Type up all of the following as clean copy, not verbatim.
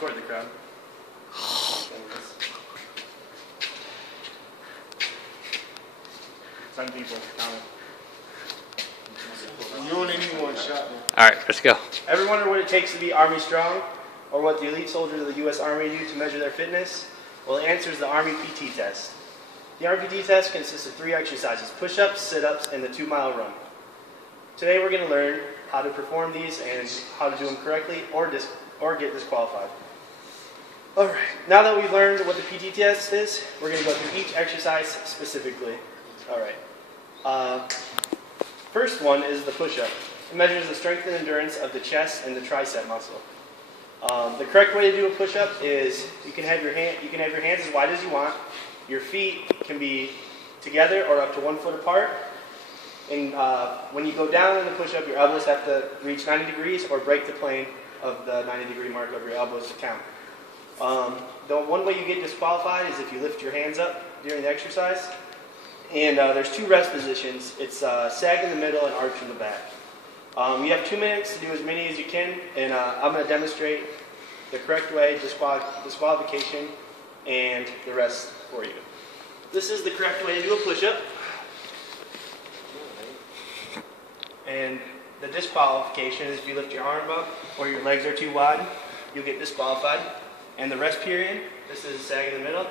Record the crowd. Some people comment. You only need one shot. All right, let's go. Ever wonder what it takes to be Army strong, or what the elite soldiers of the U.S. Army do to measure their fitness? Well, the answer is the Army PT test. The Army PT test consists of 3 exercises: push-ups, sit-ups, and the 2-mile run. Today we're going to learn how to perform these and how to do them correctly or get disqualified. Alright, now that we've learned what the PT test is, we're going to go through each exercise specifically. Alright. First one is the push-up. It measures the strength and endurance of the chest and the tricep muscle. The correct way to do a push-up is you can have your hands as wide as you want. Your feet can be together or up to 1 foot apart. And when you go down in the push-up, your elbows have to reach 90 degrees or break the plane of the 90-degree mark of your elbows to count. The one way you get disqualified is if you lift your hands up during the exercise. And there's 2 rest positions. It's sag in the middle and arch in the back. You have 2 minutes to do as many as you can, and I'm going to demonstrate the correct way, disqualification, and the rest for you. This is the correct way to do a push-up. And the disqualification is if you lift your arm up or your legs are too wide, you'll get disqualified. And the rest period, this is sag in the middle,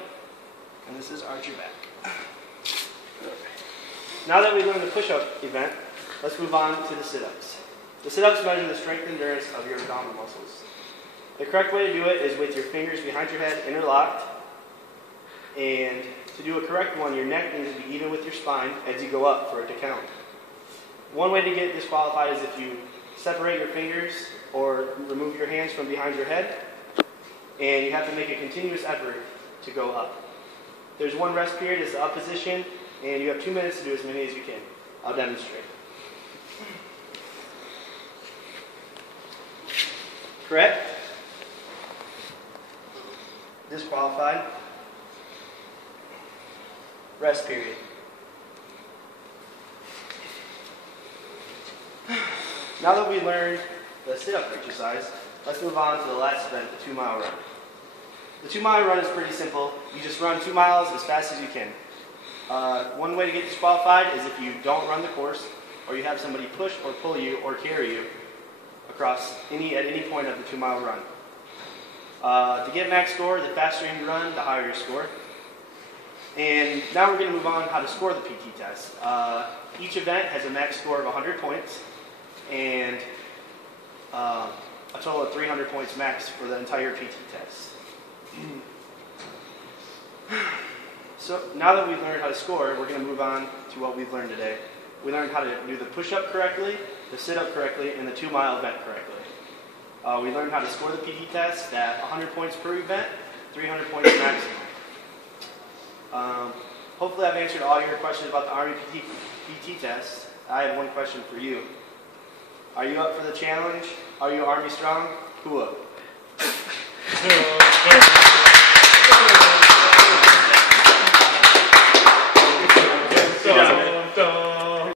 and this is arch your back. Now that we learned the push-up event, let's move on to the sit-ups. The sit-ups measure the strength and endurance of your abdominal muscles. The correct way to do it is with your fingers behind your head interlocked. And to do a correct one, your neck needs to be even with your spine as you go up for it to count. One way to get disqualified is if you separate your fingers or remove your hands from behind your head, and you have to make a continuous effort to go up. There's 1 rest period, it's the up position, and you have 2 minutes to do as many as you can. I'll demonstrate. Correct? Disqualified. Rest period. Now that we learned the sit-up exercise, let's move on to the last event, the 2-mile run. The 2-mile run is pretty simple. You just run 2 miles as fast as you can. One way to get disqualified is if you don't run the course, or you have somebody push or pull you or carry you across at any point of the 2-mile run. To get max score, the faster you run, the higher your score. And now we're going to move on how to score the PT test. Each event has a max score of 100 points and a total of 300 points max for the entire PT test. So now that we've learned how to score, we're going to move on to what we've learned today. We learned how to do the push-up correctly, the sit-up correctly, and the 2-mile event correctly. We learned how to score the PT test at 100 points per event, 300 points maximum. Hopefully I've answered all your questions about the Army PT test. I have one question for you. Are you up for the challenge? Are you Army strong? Who up?